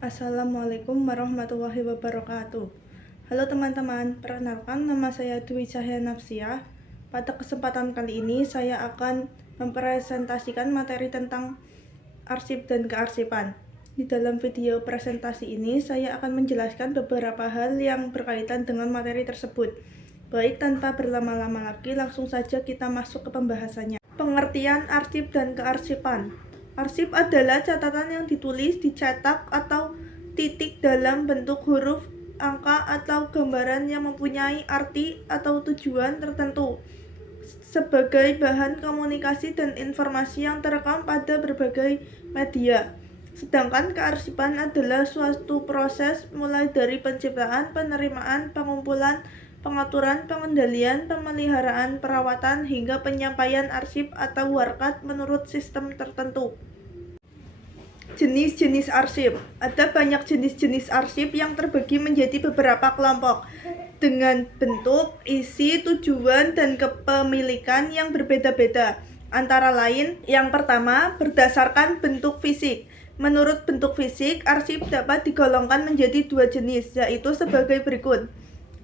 Assalamualaikum warahmatullahi wabarakatuh. Halo teman-teman, perkenalkan nama saya Dwi Cahya Nafsiah. Pada kesempatan kali ini saya akan mempresentasikan materi tentang arsip dan kearsipan. Di dalam video presentasi ini saya akan menjelaskan beberapa hal yang berkaitan dengan materi tersebut. Baik, tanpa berlama-lama lagi, langsung saja kita masuk ke pembahasannya. Pengertian arsip dan kearsipan. Arsip adalah catatan yang ditulis, dicetak, atau titik dalam bentuk huruf, angka, atau gambaran yang mempunyai arti atau tujuan tertentu sebagai bahan komunikasi dan informasi yang terekam pada berbagai media. Sedangkan kearsipan adalah suatu proses mulai dari penciptaan, penerimaan, pengumpulan, pengaturan, pengendalian, pemeliharaan, perawatan, hingga penyampaian arsip atau warkat menurut sistem tertentu. Jenis-jenis arsip. Ada banyak jenis-jenis arsip yang terbagi menjadi beberapa kelompok dengan bentuk, isi, tujuan, dan kepemilikan yang berbeda-beda. Antara lain, yang pertama, berdasarkan bentuk fisik. Menurut bentuk fisik, arsip dapat digolongkan menjadi dua jenis, yaitu sebagai berikut.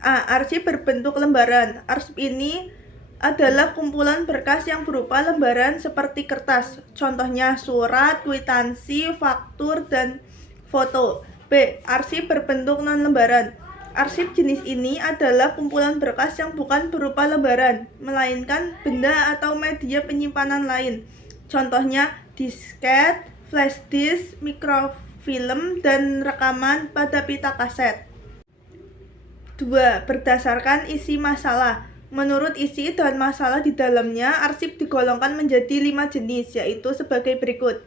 A. Arsip berbentuk lembaran. Arsip ini adalah kumpulan berkas yang berupa lembaran seperti kertas. Contohnya surat, kwitansi, faktur, dan foto. B. Arsip berbentuk non-lembaran. Arsip jenis ini adalah kumpulan berkas yang bukan berupa lembaran, melainkan benda atau media penyimpanan lain. Contohnya disket, flash disk, mikrofilm, dan rekaman pada pita kaset. 2. Berdasarkan isi masalah. Menurut isi dan masalah di dalamnya, arsip digolongkan menjadi 5 jenis, yaitu sebagai berikut.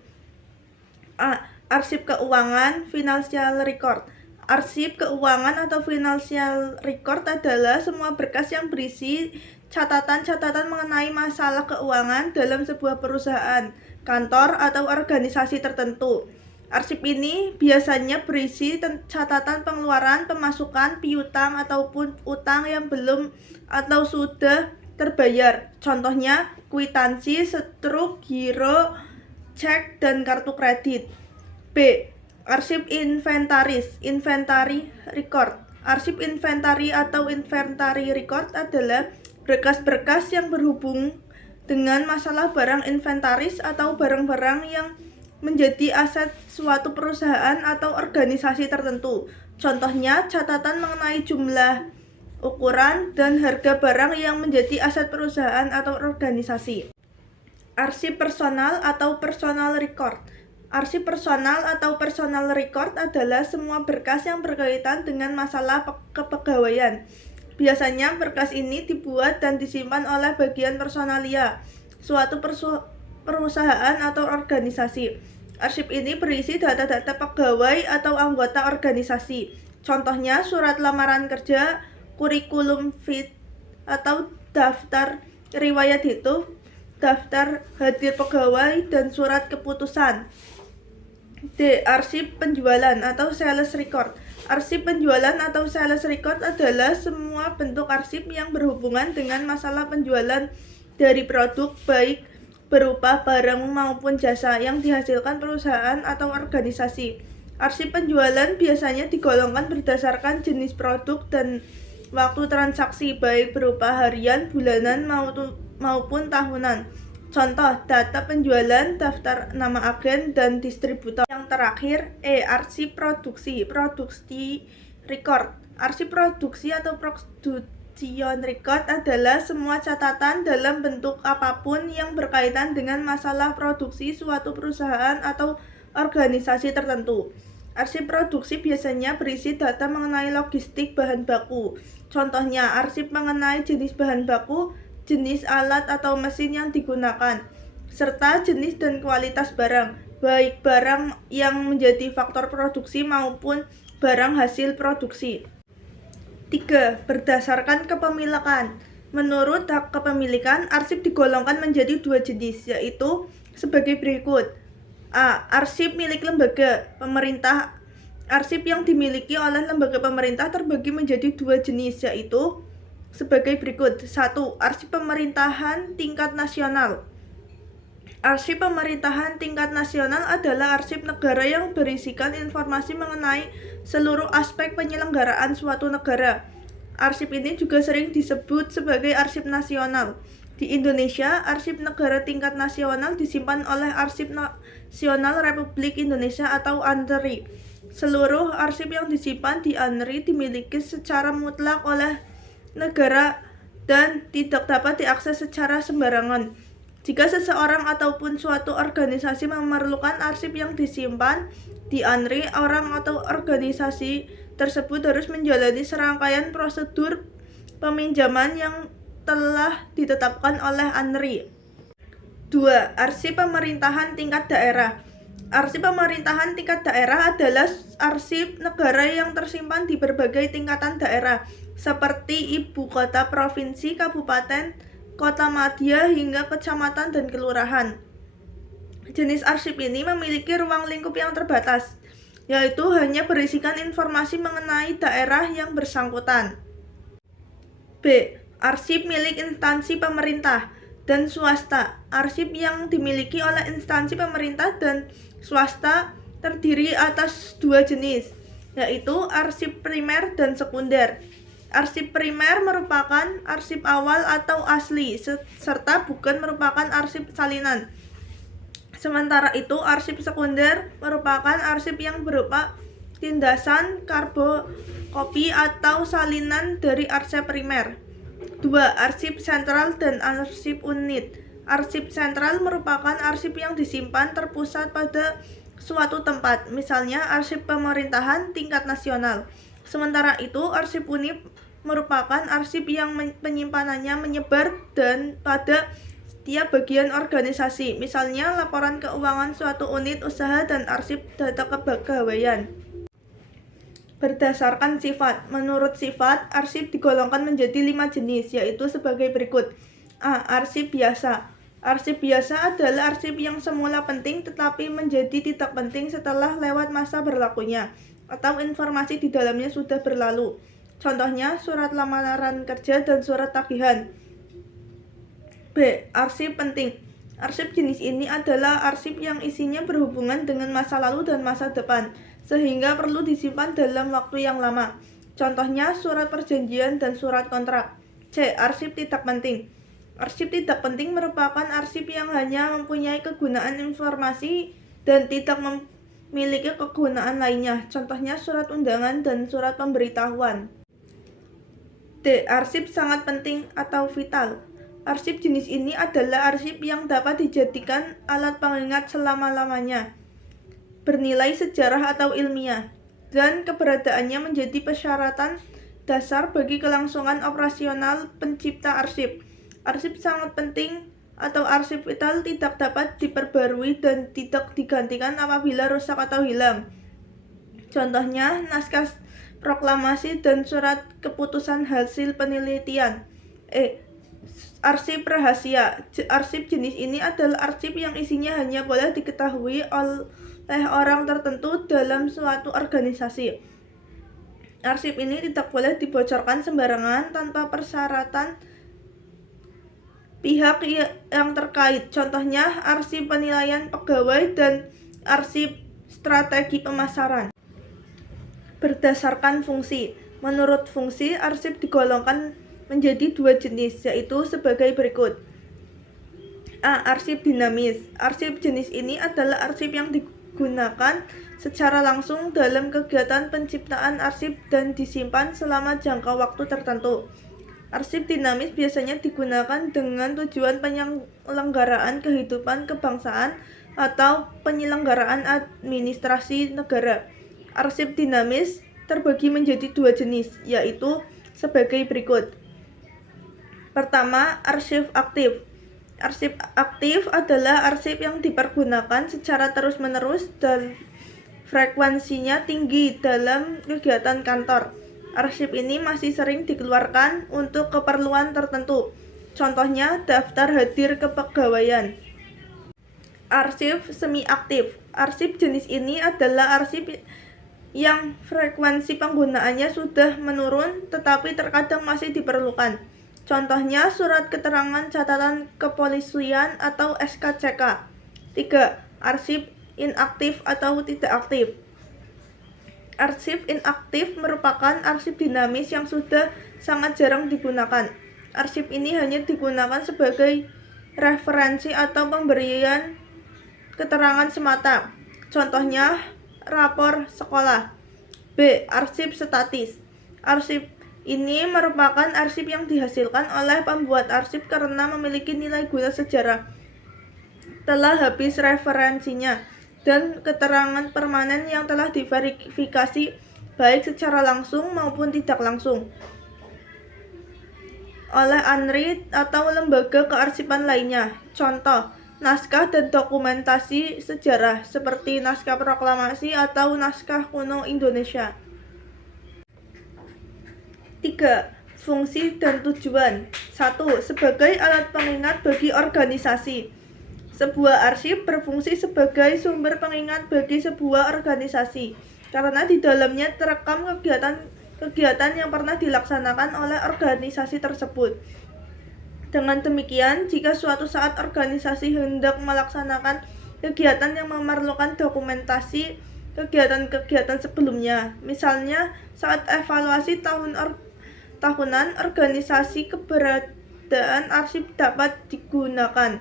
A. Arsip keuangan, financial record. Arsip keuangan atau financial record adalah semua berkas yang berisi catatan-catatan mengenai masalah keuangan dalam sebuah perusahaan, kantor, atau organisasi tertentu. Arsip ini biasanya berisi catatan pengeluaran, pemasukan, piutang, ataupun utang yang belum atau sudah terbayar. Contohnya kwitansi, struk, giro, cek, dan kartu kredit. B. Arsip inventaris, inventory record. Arsip inventari atau inventory record adalah berkas-berkas yang berhubung dengan masalah barang inventaris atau barang-barang yang menjadi aset suatu perusahaan atau organisasi tertentu. Contohnya catatan mengenai jumlah, ukuran, dan harga barang yang menjadi aset perusahaan atau organisasi. Arsip personal atau personal record. Arsip personal atau personal record adalah semua berkas yang berkaitan dengan masalah kepegawaian. Biasanya berkas ini dibuat dan disimpan oleh bagian personalia suatu perusahaan atau organisasi. Arsip ini berisi data-data pegawai atau anggota organisasi. Contohnya surat lamaran kerja, kurikulum vitae atau daftar riwayat hidup, daftar hadir pegawai, dan surat keputusan. D. Arsip penjualan atau sales record. Arsip penjualan atau sales record adalah semua bentuk arsip yang berhubungan dengan masalah penjualan dari produk, baik berupa barang maupun jasa yang dihasilkan perusahaan atau organisasi. Arsip penjualan biasanya digolongkan berdasarkan jenis produk dan waktu transaksi, baik berupa harian, bulanan, maupun tahunan. Contoh, data penjualan, daftar nama agen, dan distributor. Yang terakhir, arsip produksi, produksi record. Arsip produksi atau production record adalah semua catatan dalam bentuk apapun yang berkaitan dengan masalah produksi suatu perusahaan atau organisasi tertentu. Arsip produksi biasanya berisi data mengenai logistik bahan baku. Contohnya, arsip mengenai jenis bahan baku, jenis alat atau mesin yang digunakan, serta jenis dan kualitas barang, baik barang yang menjadi faktor produksi maupun barang hasil produksi. 3. Berdasarkan kepemilikan. Menurut hak kepemilikan, arsip digolongkan menjadi dua jenis, yaitu sebagai berikut. A. Arsip milik lembaga pemerintah. Arsip yang dimiliki oleh lembaga pemerintah terbagi menjadi dua jenis, yaitu sebagai berikut. 1. Arsip pemerintahan tingkat nasional. Arsip pemerintahan tingkat nasional adalah arsip negara yang berisikan informasi mengenai seluruh aspek penyelenggaraan suatu negara. Arsip ini juga sering disebut sebagai arsip nasional. Di Indonesia, arsip negara tingkat nasional disimpan oleh Arsip Nasional Republik Indonesia atau ANRI. Seluruh arsip yang disimpan di ANRI dimiliki secara mutlak oleh negara dan tidak dapat diakses secara sembarangan. Jika seseorang ataupun suatu organisasi memerlukan arsip yang disimpan di ANRI, orang atau organisasi tersebut harus menjalani serangkaian prosedur peminjaman yang telah ditetapkan oleh ANRI. 2. Arsip pemerintahan tingkat daerah. Arsip pemerintahan tingkat daerah adalah arsip negara yang tersimpan di berbagai tingkatan daerah, seperti ibu kota provinsi, kabupaten, kota madya, hingga kecamatan dan kelurahan. Jenis arsip ini memiliki ruang lingkup yang terbatas, yaitu hanya berisikan informasi mengenai daerah yang bersangkutan. B. Arsip milik instansi pemerintah dan swasta. Arsip yang dimiliki oleh instansi pemerintah dan swasta terdiri atas dua jenis, yaitu arsip primer dan sekunder. Arsip primer merupakan arsip awal atau asli, serta bukan merupakan arsip salinan. Sementara itu, arsip sekunder merupakan arsip yang berupa tindasan, karbokopi, atau salinan dari arsip primer. 2. Arsip sentral dan arsip unit. Arsip sentral merupakan arsip yang disimpan terpusat pada suatu tempat, misalnya arsip pemerintahan tingkat nasional. Sementara itu, arsip unit merupakan arsip yang penyimpanannya menyebar dan pada setiap bagian organisasi, misalnya laporan keuangan suatu unit usaha dan arsip data kepegawaian. Berdasarkan sifat. Menurut sifat, arsip digolongkan menjadi 5 jenis, yaitu sebagai berikut. A. Arsip biasa. Arsip biasa adalah arsip yang semula penting tetapi menjadi tidak penting setelah lewat masa berlakunya, atau informasi di dalamnya sudah berlalu. Contohnya, surat lamaran kerja dan surat tagihan. B. Arsip penting. Arsip jenis ini adalah arsip yang isinya berhubungan dengan masa lalu dan masa depan, sehingga perlu disimpan dalam waktu yang lama. Contohnya, surat perjanjian dan surat kontrak. C. Arsip tidak penting. Arsip tidak penting merupakan arsip yang hanya mempunyai kegunaan informasi dan tidak memiliki kegunaan lainnya. Contohnya, surat undangan dan surat pemberitahuan. D. Arsip sangat penting atau vital. Arsip jenis ini adalah arsip yang dapat dijadikan alat pengingat selama-lamanya, bernilai sejarah atau ilmiah, dan keberadaannya menjadi persyaratan dasar bagi kelangsungan operasional pencipta arsip. Arsip sangat penting atau arsip vital tidak dapat diperbarui dan tidak digantikan apabila rusak atau hilang. Contohnya, naskah proklamasi dan surat keputusan hasil penelitian. Arsip rahasia. Arsip jenis ini adalah arsip yang isinya hanya boleh diketahui oleh orang tertentu dalam suatu organisasi. Arsip ini tidak boleh dibocorkan sembarangan tanpa persyaratan pihak yang terkait. Contohnya, arsip penilaian pegawai dan arsip strategi pemasaran. Berdasarkan fungsi. Menurut fungsi, arsip digolongkan menjadi 2 jenis, yaitu sebagai berikut. A. Arsip dinamis. Arsip jenis ini adalah arsip yang digunakan secara langsung dalam kegiatan penciptaan arsip dan disimpan selama jangka waktu tertentu. Arsip dinamis biasanya digunakan dengan tujuan penyelenggaraan kehidupan kebangsaan atau penyelenggaraan administrasi negara. Arsip dinamis terbagi menjadi 2 jenis, yaitu sebagai berikut. Pertama, arsip aktif. Arsip aktif adalah arsip yang dipergunakan secara terus-menerus dan frekuensinya tinggi dalam kegiatan kantor. Arsip ini masih sering dikeluarkan untuk keperluan tertentu. Contohnya, daftar hadir kepegawaian. Arsip semi-aktif. Arsip jenis ini adalah arsip yang frekuensi penggunaannya sudah menurun tetapi terkadang masih diperlukan. Contohnya, surat keterangan catatan kepolisian atau SKCK. 3. Arsip inaktif atau tidak aktif. Arsip inaktif merupakan arsip dinamis yang sudah sangat jarang digunakan. Arsip ini hanya digunakan sebagai referensi atau pemberian keterangan semata. Contohnya, rapor sekolah. B. Arsip statis. Arsip ini merupakan arsip yang dihasilkan oleh pembuat arsip karena memiliki nilai guna sejarah. Telah habis referensinya dan keterangan permanen yang telah diverifikasi baik secara langsung maupun tidak langsung oleh ANRI atau lembaga kearsipan lainnya. Contoh, naskah dan dokumentasi sejarah seperti naskah proklamasi atau naskah kuno Indonesia. 3. Fungsi dan tujuan. 1. Sebagai alat pengingat bagi organisasi. Sebuah arsip berfungsi sebagai sumber pengingat bagi sebuah organisasi karena di dalamnya terekam kegiatan yang pernah dilaksanakan oleh organisasi tersebut. Dengan demikian, jika suatu saat organisasi hendak melaksanakan kegiatan yang memerlukan dokumentasi kegiatan-kegiatan sebelumnya, misalnya saat evaluasi tahunan organisasi, keberadaan arsip dapat digunakan.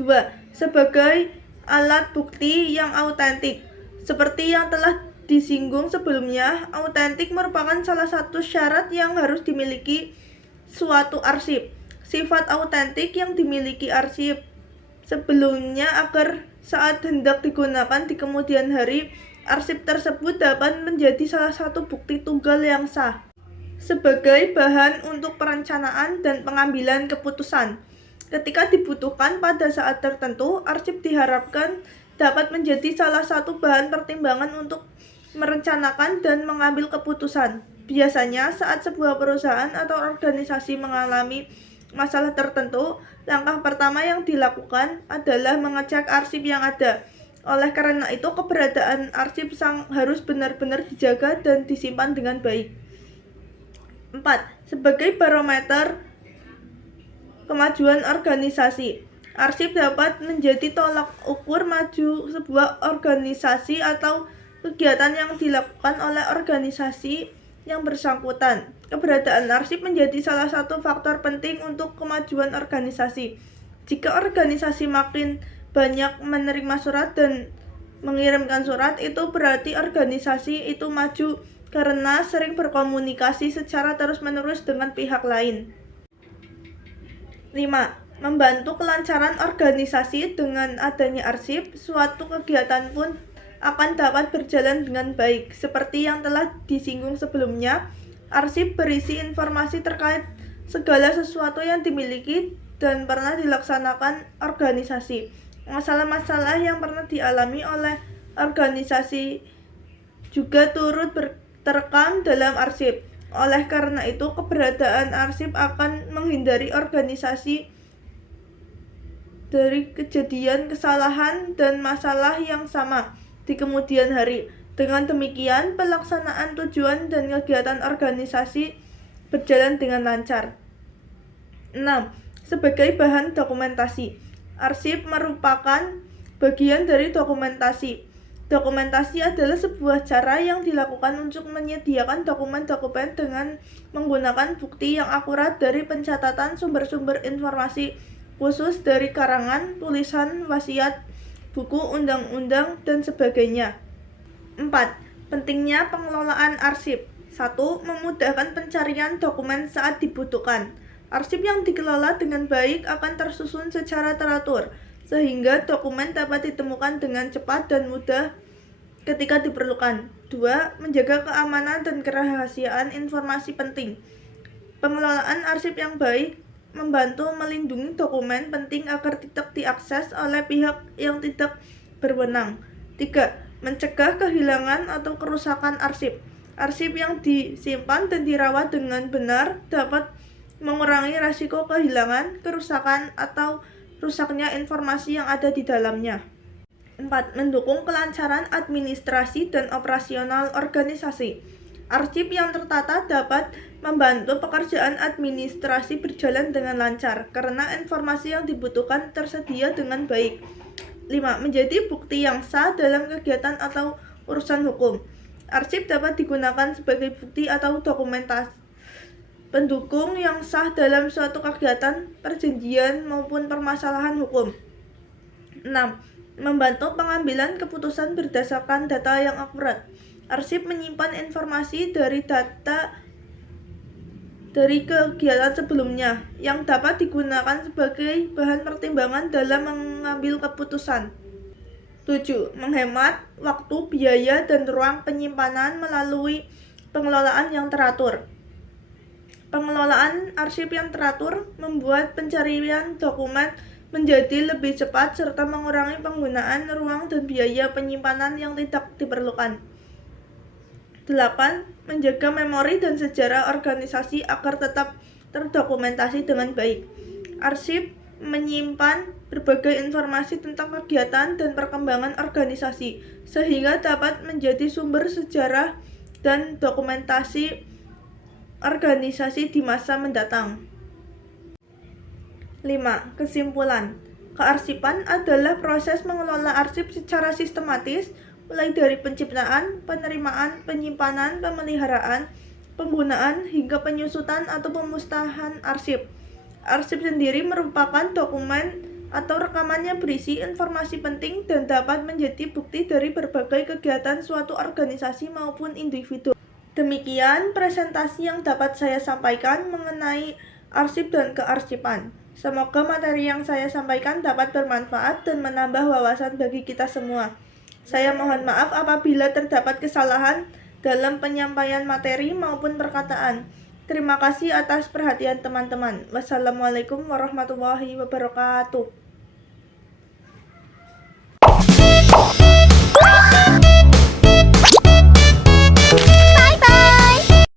2. Sebagai alat bukti yang autentik. Seperti yang telah disinggung sebelumnya, autentik merupakan salah satu syarat yang harus dimiliki suatu arsip. Sifat autentik yang dimiliki arsip sebelumnya agar saat hendak digunakan di kemudian hari, arsip tersebut dapat menjadi salah satu bukti tunggal yang sah sebagai bahan untuk perencanaan dan pengambilan keputusan. Ketika dibutuhkan pada saat tertentu, arsip diharapkan dapat menjadi salah satu bahan pertimbangan untuk merencanakan dan mengambil keputusan. Biasanya, saat sebuah perusahaan atau organisasi mengalami masalah tertentu, langkah pertama yang dilakukan adalah mengecek arsip yang ada. Oleh karena itu, keberadaan arsip harus benar-benar dijaga dan disimpan dengan baik. 4. Sebagai barometer kemajuan organisasi. Arsip dapat menjadi tolak ukur maju sebuah organisasi atau kegiatan yang dilakukan oleh organisasi yang bersangkutan. Keberadaan arsip menjadi salah satu faktor penting untuk kemajuan organisasi. Jika organisasi makin banyak menerima surat dan mengirimkan surat, itu berarti organisasi itu maju karena sering berkomunikasi secara terus-menerus dengan pihak lain. 5. Membantu kelancaran organisasi. Dengan adanya arsip, suatu kegiatan pun akan dapat berjalan dengan baik. Seperti yang telah disinggung sebelumnya, arsip berisi informasi terkait segala sesuatu yang dimiliki dan pernah dilaksanakan organisasi. Masalah-masalah yang pernah dialami oleh organisasi juga turut terekam dalam arsip. Oleh karena itu, keberadaan arsip akan menghindari organisasi dari kejadian kesalahan dan masalah yang sama di kemudian hari. Dengan demikian, pelaksanaan tujuan dan kegiatan organisasi berjalan dengan lancar. 6. Sebagai bahan dokumentasi. Arsip merupakan bagian dari dokumentasi. Dokumentasi adalah sebuah cara yang dilakukan untuk menyediakan dokumen-dokumen dengan menggunakan bukti yang akurat dari pencatatan sumber-sumber informasi khusus dari karangan, tulisan, wasiat, buku, undang-undang, dan sebagainya. 4. Pentingnya pengelolaan arsip. 1. Memudahkan pencarian dokumen saat dibutuhkan. Arsip yang dikelola dengan baik akan tersusun secara teratur, sehingga dokumen dapat ditemukan dengan cepat dan mudah ketika diperlukan. 2. Menjaga keamanan dan kerahasiaan informasi penting. Pengelolaan arsip yang baik membantu melindungi dokumen penting agar tidak diakses oleh pihak yang tidak berwenang. 3. Mencegah kehilangan atau kerusakan arsip. Arsip yang disimpan dan dirawat dengan benar dapat mengurangi risiko kehilangan, kerusakan, atau rusaknya informasi yang ada di dalamnya. 4. Mendukung kelancaran administrasi dan operasional organisasi. Arsip yang tertata dapat membantu pekerjaan administrasi berjalan dengan lancar karena informasi yang dibutuhkan tersedia dengan baik. 5. Menjadi bukti yang sah dalam kegiatan atau urusan hukum. Arsip dapat digunakan sebagai bukti atau dokumentasi pendukung yang sah dalam suatu kegiatan, perjanjian, maupun permasalahan hukum. 6. Membantu pengambilan keputusan berdasarkan data yang akurat. Arsip menyimpan informasi dari kegiatan sebelumnya yang dapat digunakan sebagai bahan pertimbangan dalam mengambil keputusan. 7. Menghemat waktu, biaya, dan ruang penyimpanan melalui pengelolaan yang teratur. Pengelolaan arsip yang teratur membuat pencarian dokumen menjadi lebih cepat serta mengurangi penggunaan ruang dan biaya penyimpanan yang tidak diperlukan. 8. Menjaga memori dan sejarah organisasi agar tetap terdokumentasi dengan baik. Arsip menyimpan berbagai informasi tentang kegiatan dan perkembangan organisasi, sehingga dapat menjadi sumber sejarah dan dokumentasi organisasi di masa mendatang. 5. Kesimpulan. Kearsipan adalah proses mengelola arsip secara sistematis, mulai dari penciptaan, penerimaan, penyimpanan, pemeliharaan, penggunaan, hingga penyusutan atau pemusnahan arsip. Arsip sendiri merupakan dokumen atau rekaman yang berisi informasi penting dan dapat menjadi bukti dari berbagai kegiatan suatu organisasi maupun individu. Demikian presentasi yang dapat saya sampaikan mengenai arsip dan kearsipan. Semoga materi yang saya sampaikan dapat bermanfaat dan menambah wawasan bagi kita semua. Saya mohon maaf apabila terdapat kesalahan dalam penyampaian materi maupun perkataan. Terima kasih atas perhatian teman-teman. Wassalamualaikum warahmatullahi wabarakatuh.